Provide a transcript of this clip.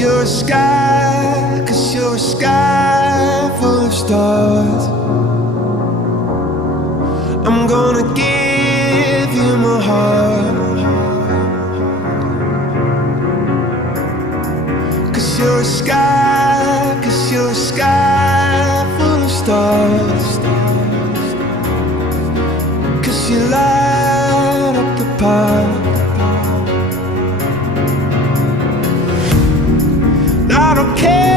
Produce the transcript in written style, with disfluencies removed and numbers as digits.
you're a sky, 'cause you're a sky full of stars. I'm gonna give you my heart, 'cause you're a sky, 'cause you're a sky full of stars. 'Cause you light up the park. I don't care